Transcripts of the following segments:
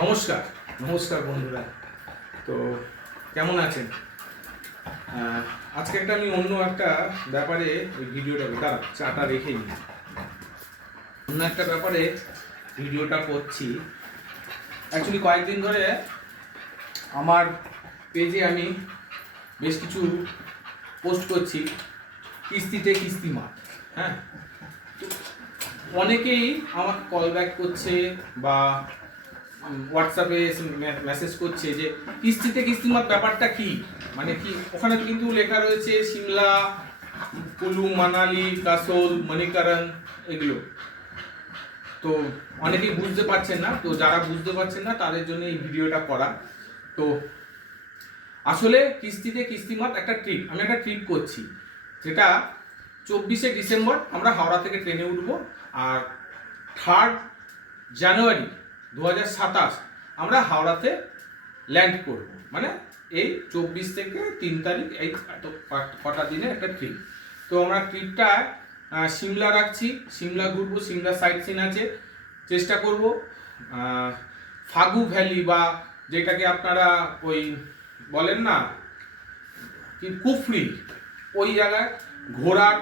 নমস্কার নমস্কার বন্ধুরা। তো কেমন আছেন? আজকে আমি অন্য একটা ব্যাপারে ওই ভিডিওটা চাটা রেখে নিই। অন্য একটা ব্যাপারে ভিডিওটা করছি। অ্যাকচুয়ালি কয়েকদিন ধরে আমার পেজে আমি বেশ কিছু পোস্ট করছি কিস্তিতে কিস্তিমাত। হ্যাঁ, অনেকেই আমাকে কল ব্যাক করছে বা হোয়াটসঅ্যাপে মেসেজ করছে যে কিস্তিতে কিস্তিমাত ব্যাপারটা কি, মানে কি। ওখানে কিন্তু লেখা রয়েছে সিমলা, কুলু, মানালি, কাসোল, মণিকরণ, এগুলো। তো অনেকেই বুঝতে পারছেন না, তো যারা বুঝতে পারছেন না তাদের জন্য এই ভিডিওটা করা। তো আসলে কিস্তিতে কিস্তিমাত একটা ট্রিপ, আমি একটা ট্রিপ করছি, যেটা 24শে ডিসেম্বর আমরা হাওড়া থেকে ট্রেনে উঠবো, আর 3rd জানুয়ারি 2027 আমরা হাওড়াতে ল্যান্ড করব। মানে এই 24 থেকে 3 তারিখ, এই কটা দিনের একটা ট্রিপ। তো আমরা ট্রিপটা সিমলা রাখছি, সিমলা ঘুরবো, সিমলা সাইট সিন আছে। চেষ্টা করব ফাগু ভ্যালি বা যেটাকে আপনারা ওই বলেন না কি কুফরি, ওই জায়গায় ঘোড়ার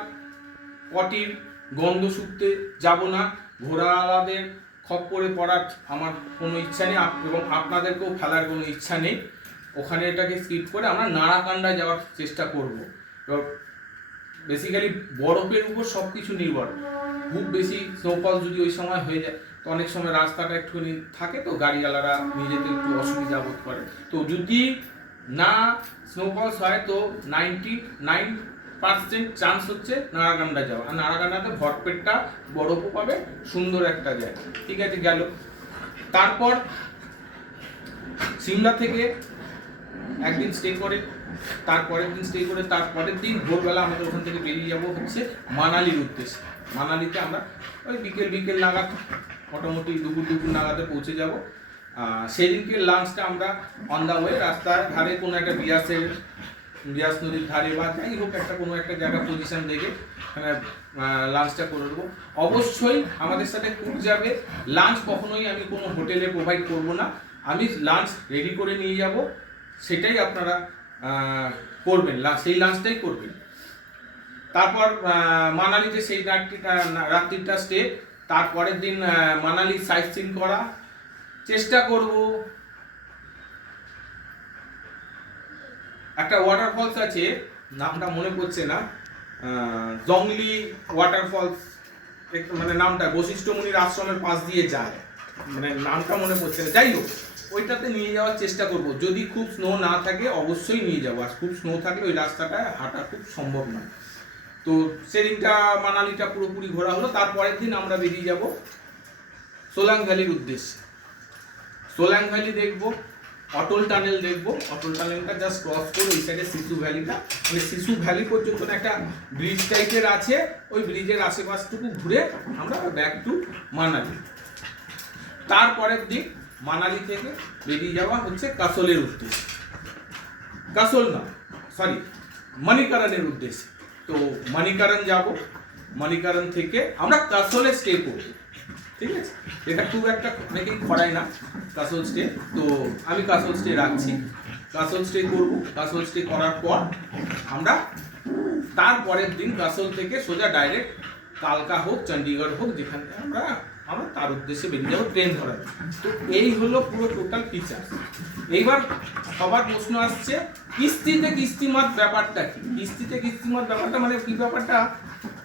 পটির গন্ধ শুকতে যাব না। ঘোড়াওয়ালাদের খপ্পরে পড়ার আমার কোনো ইচ্ছা নেই, এবং আপনাদেরকেও ফেলার কোনো ইচ্ছা নেই। ওখানে এটাকে স্কিপ করে আমরা নাড়াকান্ডায় যাওয়ার চেষ্টা করব। বেসিক্যালি বরফের উপর সব কিছু নির্ভর। খুব বেশি স্নোফল যদি ওই সময় হয়ে যায়, তো অনেক সময় রাস্তাটা একটুখানি থাকে, তো গাড়িওয়ালারা নিয়ে যেতে একটু অসুবিধা বোধ করে। তো যদি না স্নোফলস হয় তো 99% চান্স হচ্ছে নাড়াকান্ডা যাওয়া। আর নাড়াকান্ডাতে ভরপেটটা বরফও পাবে, সুন্দর একটা জায়গা। ঠিক আছে, গেল। তারপর সিমলা থেকে একদিন স্টে করে, তারপরের দিন স্টে করে, তারপরের দিন ভোরবেলা আমাদের ওখান থেকে বেরিয়ে যাব হচ্ছে মানালির উদ্দেশ্যে। মানালিতে আমরা ওই বিকেল নাগাদ, মোটামুটি দুপুর নাগাদে পৌঁছে যাব। সেদিনকে লাঞ্চটা আমরা অন দ্য ওয়ে রাস্তার ধারে কোনো একটা বিয়াস নদীর ধারে বা যাই হোক একটা কোনো একটা জায়গা পজিশন দেখে লাঞ্চটা করে দেবো। অবশ্যই আমাদের সাথে কুক যাবে। লাঞ্চ কখনোই আমি কোনো হোটেলে প্রোভাইড করব না, আমি লাঞ্চ রেডি করে নিয়ে যাব, সেটাই আপনারা করবেন, সেই লাঞ্চটাই করবেন। তারপর মানালিতে সেই রাত্রিটা স্টে, তারপরের দিন মানালি সাইট সিন করা চেষ্টা করব। একটা ওয়াটারফলস আছে, নামটা মনে পড়ছে না, জংলি ওয়াটারফলস, মানে নামটা বশিষ্ঠ মুনির আশ্রমের পাশ দিয়ে যায়, মানে নামটা মনে পড়ছে না। যাই হোক, ওইটাতে নিয়ে যাওয়ার চেষ্টা করব। যদি খুব স্নো না থাকে অবশ্যই নিয়ে যাবো, আর খুব স্নো থাকলে ওই রাস্তাটায় হাঁটা খুব সম্ভব নয়। তো সেদিনটা মানালিটা পুরোপুরি ঘোরা হলো। তারপরের দিন আমরা বেরিয়ে যাব সোলাং ভ্যালির উদ্দেশ্যে। সোলাং ভ্যালি দেখবো, অটল টানেল দেখবো। অটল টানেলটা জাস্ট ক্রস করে ওই সাইডে শিশু ভ্যালিটা, মানে শিশু ভ্যালি পর্যন্ত একটা ব্রিজ টাইপের আছে, ওই ব্রিজের আশেপাশটুকু ঘুরে আমরা ব্যাক টু মানালি। তারপরের দিন মানালি থেকে বেরিয়ে যাওয়া হচ্ছে কাসোলের উদ্দেশ্যে, কাসোল না সরি মণিকরণের উদ্দেশ্যে। তো মণিকরণ যাব, মণিকরণ থেকে আমরা কাসোলে স্টে করব। ঠিক আছে, এটা খুব একটা অনেকেই করায় না কাসোল স্টে, তো আমি কাসোল স্টে রাখছি। কাসোল স্টে করব। কাসোল স্টে করার পর আমরা তারপরের দিন কাসোল থেকে সোজা ডাইরেক্ট কালকা হোক, চণ্ডীগড় হোক, যেখানে আমরা তার উদ্দেশ্যে বেরিয়ে যাবো ট্রেন ধরার। তো এই হলো পুরো টোটাল ফিচার। এইবার সবার প্রশ্ন আসছে কিস্তিতে কিস্তিমাত ব্যাপারটা কি? কিস্তিতে কিস্তিমাত ব্যাপারটা মানে কি? ব্যাপারটা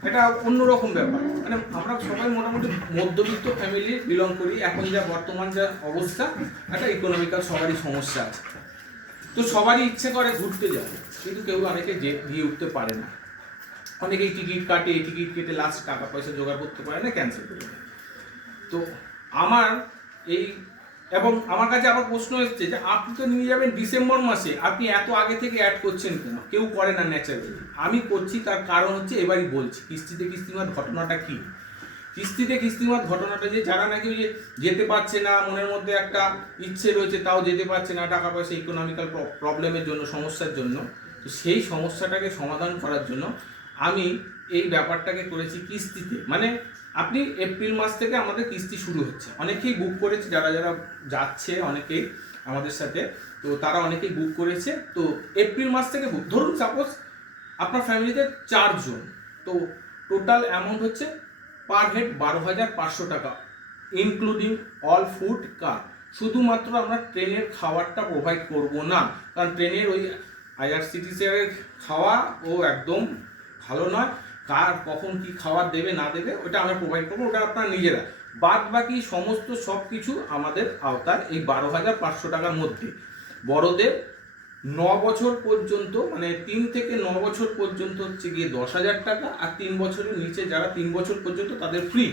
এটা অন্যরকম ব্যাপার। মানে আমরা সবাই মোটামুটি মধ্যবিত্ত ফ্যামিলি বিলং করি। এখন যা বর্তমান যা অবস্থা, একটা ইকোনমিক্যাল সবারই সমস্যা আছে। তো সবারই ইচ্ছে করে ঘুরতে যাবে, কিন্তু কেউ অনেকে গিয়ে উঠতে পারে না। অনেকেই টিকিট কেটে লাস্ট টাকা পয়সা জোগাড় করতে পারে না, ক্যান্সেল করে দেয়। তো আমার এই এবং আমার কাছে আবার প্রশ্ন এসছে যে আপনি তো নিয়ে যাবেন ডিসেম্বর মাসে, আপনি এত আগে থেকে অ্যাড করছেন কেন? কেউ করে না ন্যাচারালি, আমি করছি। তার কারণ হচ্ছে, এবারই বলছি কিস্তিতে কিস্তিমাত ঘটনাটা কি। কিস্তিতে কিস্তিমাত ঘটনাটা যে যারা নাকি ওই যে যেতে পারছে না, মনের মধ্যে একটা ইচ্ছে রয়েছে তাও যেতে পারছে না, টাকা পয়সা ইকোনমিক্যাল প্রবলেমের জন্য, সমস্যার জন্য, তো সেই সমস্যাটাকে সমাধান করার জন্য আমি এই ব্যাপারটাকে করেছি কিস্তিতে। মানে আপনি এপ্রিল মাস থেকে আমাদের কিস্তি শুরু হচ্ছে, অনেকেই বুক করেছে, যারা যারা যাচ্ছে অনেকেই আমাদের সাথে, তো তারা অনেকেই বুক করেছে। তো এপ্রিল মাস থেকে বুক, ধরুন সাপোজ আপনার ফ্যামিলিতে 4 জন, তো টোটাল অ্যামাউন্ট হচ্ছে পার হেড 12,500 টাকা, ইনক্লুডিং অল ফুড কার। শুধুমাত্র আমরা ট্রেনের খাবারটা প্রোভাইড করব না, কারণ ট্রেনের ওই আইআরসিটিসির খাওয়া ও একদম ভালো নয়, কার কখন কি খাবার দেবে না দেবে ওটা আমরা প্রোভাইড করবো, ওটা আপনারা নিজেরা। বাদ বাকি সমস্ত সব কিছু আমাদের আওতায় এই 12,500 টাকার মধ্যে। বড়দের 9 বছর পর্যন্ত, মানে 3 থেকে 9 বছর পর্যন্ত হচ্ছে গিয়ে 10,000 টাকা, আর 3 বছরের নিচে যারা 3 বছর পর্যন্ত তাদের ফ্রি।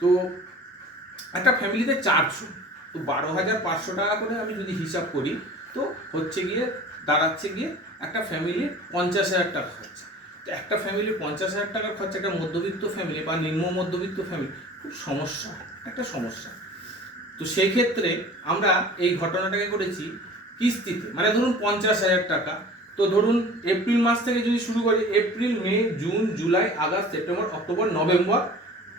তো একটা ফ্যামিলিতে 4 জন, তো 12,500 টাকা করে আমি যদি হিসাব করি, তো হচ্ছে গিয়ে দাঁড়াচ্ছে গিয়ে একটা ফ্যামিলির 50,000 টাকা খরচা। তো একটা ফ্যামিলির 50,000 টাকার খরচা একটা মধ্যবিত্ত ফ্যামিলি বা নিম্ন মধ্যবিত্ত ফ্যামিলি খুব সমস্যা, একটা সমস্যা। তো সেই ক্ষেত্রে আমরা এই ঘটনাটাকে করেছি কিস্তিতে, মানে ধরুন 50,000 টাকা। তো ধরুন এপ্রিল মাস থেকে যদি শুরু করি, April, May, June, July, August, September, October, November,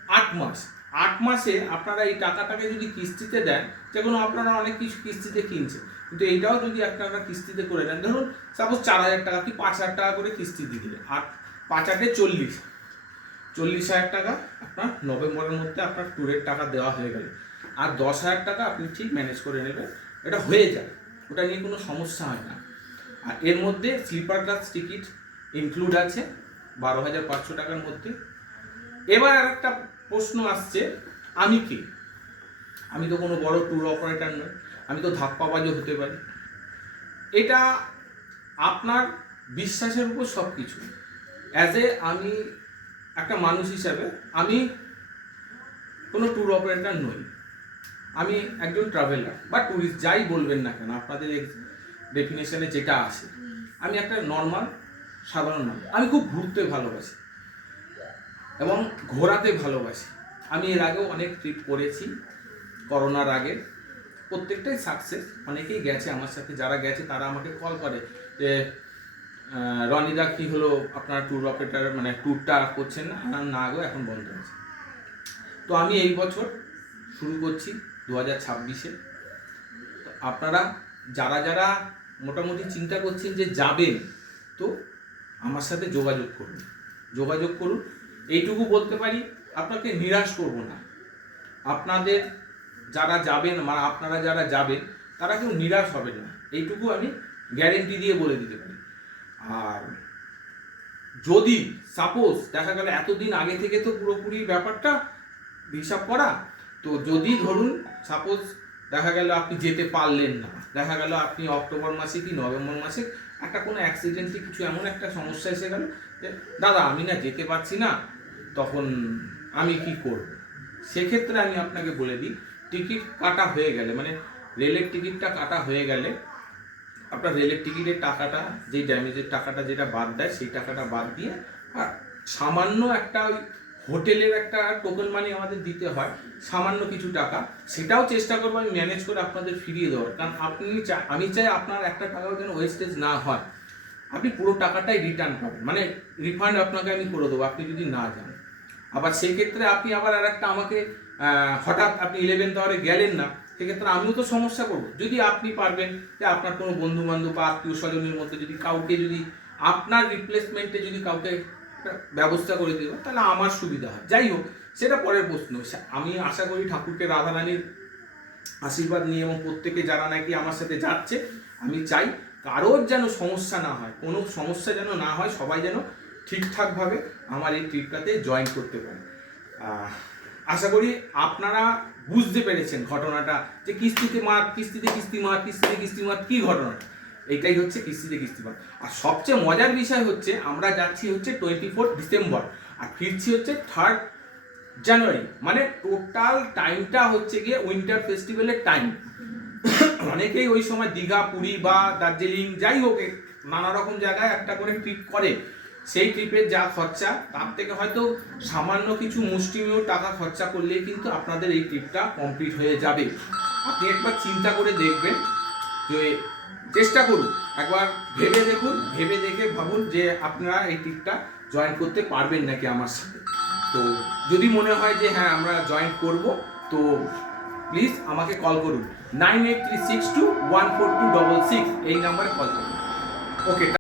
8 মাস। 8 মাসে আপনারা এই টাকাটাকে যদি কিস্তিতে দেন, যেগুলো আপনারা অনেক কিছু কিস্তিতে কিনছেন, কিন্তু এইটাও যদি আপনারা কিস্তিতে করে দেন, ধরুন সাপোজ 4,000 টাকা কি 5,000 টাকা করে কিস্তি দিয়ে দিলেন, আর 5 40,000 টাকা আপনার নভেম্বরের মধ্যে আপনার ট্যুরের টাকা দেওয়া হয়ে গেল, আর 10,000 টাকা আপনি ঠিক ম্যানেজ করে নেবেন, এটা হয়ে যায়, ওটা নিয়ে কোনো সমস্যা হয় না। আর এর মধ্যে স্লিপার ক্লাস টিকিট ইনক্লুড আছে 12,500 টাকার মধ্যে। এবার আর একটা প্রশ্ন আসছে, আমি কি? আমি তো কোনো বড় ট্যুর অপারেটর নই, আমি তো ধাপ্পাবাজও হতে পারি। এটা আপনার বিশ্বাসের উপর সব কিছু। আমি একটা মানুষ হিসাবে আমি কোনো ট্যুর অপারেটর নই, আমি একজন ট্রাভেলার বা ট্যুরিস্ট, যাই বলবেন না কেন আপনাদের ডেফিনেশনে যেটা আসে, আমি একটা নর্মাল সাধারণ মানুষ। আমি খুব ঘুরতে ভালোবাসি এবং ঘোরাতে ভালোবাসি। আমি এর আগেও অনেক ট্রিপ করেছি, করোনার আগে, প্রত্যেকটাই সাকসেস। অনেকেই গেছে আমার সাথে, যারা গেছে তারা আমাকে কল করে যে রনিদা কি হলো, আপনার ট্যুর অপারেটর মানে ট্যুরটা করছেন না? না গো, এখন বন্ধ আছে। তো আমি এই বছর শুরু করছি 2026-এ। আপনারা যারা যারা মোটামুটি চিন্তা করছেন যে যাবেন, তো আমার সাথে যোগাযোগ করুন। এইটুকু বলতে পারি, আপনাকে নিরাশ করব না। আপনাদের যারা যাবেন, মানে আপনারা যারা যাবেন তারা কেউ নিরাশ হবে না, এইটুকু আমি গ্যারেন্টি দিয়ে বলে দিতে পারি। আর যদি সাপোজ দেখা গেল এতদিন আগে থেকে তো পুরোপুরি ব্যাপারটা হিসাব করা, তো যদি ধরুন সাপোজ দেখা গেল আপনি যেতে পারলেন না, দেখা গেল আপনি অক্টোবর মাসে কি নভেম্বর মাসে একটা কোনো অ্যাক্সিডেন্টে কিছু এমন একটা সমস্যা এসে গেল যে দাদা আমি না যেতে পারছি না, তখন আমি কি করব? সেক্ষেত্রে আমি আপনাকে বলে দিই, টিকিট কাটা হয়ে গেলে, মানে রেলের টিকিটটা কাটা হয়ে গেলে, আপনার রেলের টিকিটের টাকাটা, যেই ড্যামেজের টাকাটা যেটা বাদ দেয়, সেই টাকাটা বাদ দিয়ে আর সামান্য একটা ওই হোটেলের একটা টোকেন মানি আমাদের দিতে হয়, সামান্য কিছু টাকা, সেটাও চেষ্টা করবো আমি ম্যানেজ করে আপনাদের ফিরিয়ে দেওয়ার। কারণ আমি চাই আপনার একটা টাকাও যেন ওয়েস্টেজ না হয়, আপনি পুরো টাকাটাই রিটার্ন পাবেন, মানে রিফান্ড আপনাকে আমি করে দেবো আপনি যদি না যান। আবার সেই ক্ষেত্রে আপনি আবার আর একটা আমাকে হঠাৎ আপনি 11th আওয়ারে গেলেন না, সেক্ষেত্রে আমিও তো সমস্যা করবো। যদি আপনি পারবেন যে আপনার কোনো বন্ধু বান্ধব বা আত্মীয় স্বজনের মধ্যে যদি কাউকে, যদি আপনার রিপ্লেসমেন্টে যদি কাউকে ব্যবস্থা করে দেবেন, তাহলে আমার সুবিধা হয়। যাই হোক, সেটা পরের প্রশ্ন। আমি আশা করি ঠাকুরকে, রাধারানীর আশীর্বাদ নিয়ে এবং প্রত্যেকে যারা নাকি আমার সাথে যাচ্ছে, আমি চাই কারোর যেন সমস্যা না হয়, কোনো সমস্যা যেন না হয়, সবাই যেন ঠিকঠাকভাবে আমার এই ট্রিপটাতে জয়েন করতে পারে। আশা করি আপনারা বুঝতে পেরেছেন ঘটনাটা, যে কিস্তিতে কিস্তি মাত কি ঘটনাটা। এইটাই হচ্ছে কিস্তিতে কিস্তি মাত। আর সবচেয়ে মজার বিষয় হচ্ছে, আমরা যাচ্ছি হচ্ছে 24 ডিসেম্বর আর ফিরছি হচ্ছে 3 জানুয়ারি, মানে টোটাল টাইমটা হচ্ছে গিয়ে উইন্টার ফেস্টিভ্যালের টাইম। অনেকেই ওই সময় দীঘা, পুরী বা দার্জিলিং, যাই হোক নানা রকম জায়গায় একটা করে ট্রিপ করে, সেই ট্রিপের যা খরচা তার থেকে হয়তো সামান্য কিছু মুষ্টিমেয় টাকা খরচা করলেই কিন্তু আপনাদের এই ট্রিপটা কমপ্লিট হয়ে যাবে। আপনি একবার চিন্তা করে দেখবেন, যে চেষ্টা করুন, একবার ভেবে দেখুন, ভেবে দেখে ভাবুন যে আপনারা এই ট্রিপটা জয়েন করতে পারবেন নাকি আমার সাথে। তো তো যদি মনে হয় যে হ্যাঁ আমরা জয়েন করব, তো প্লিজ আমাকে কল করুন 9836214266, এই নাম্বারে কল করুন। ওকে।